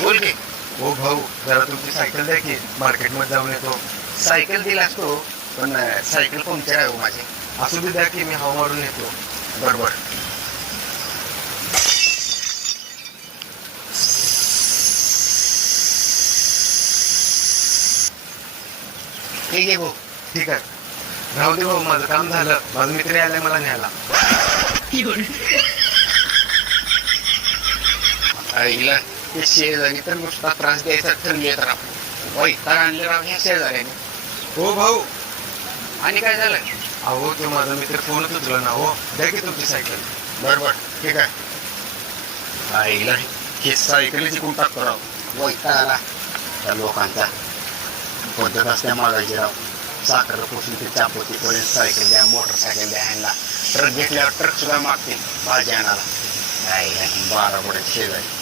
बोल की. हो भाऊ, जरा तुमची सायकल द्या की, मार्केटमध्ये जाऊन येतो. सायकल दिला असतो, पण सायकल पंक्चर आहे हो माझी. असू दे, द्या की मी हवा मारून येतो. बरोबर. ठीक आहे भाऊ. ठीक आहे. राहू दे भाऊ, माझं काम झालं. माझा मित्र आलाय मला न्यायला. आईला हे शेजारी तर नुसता त्रास द्यायचा ठरले तर आपण वैताग आणले राव ह्या शेजाऱ्याने. हो भाऊ. आणि काय झालं? अहो तो माझा मित्र फोनच उचला ना हो. द्या की तुमची सायकल. बरोबर. ठीक आहे. आईला हे सायकलीची कोण टाकतो राव. वैताग आला त्या लोकांचा. पद्धत असते मागायची राव. साखरपासून ते चापोतीपर्यंत सायकल द्या, मोटरसायकल द्या ह्यांना. ट्रक घेतल्यावर ट्रक सुद्धा मागतील भाजी आणायला. आईला 12 पडत शेजारी.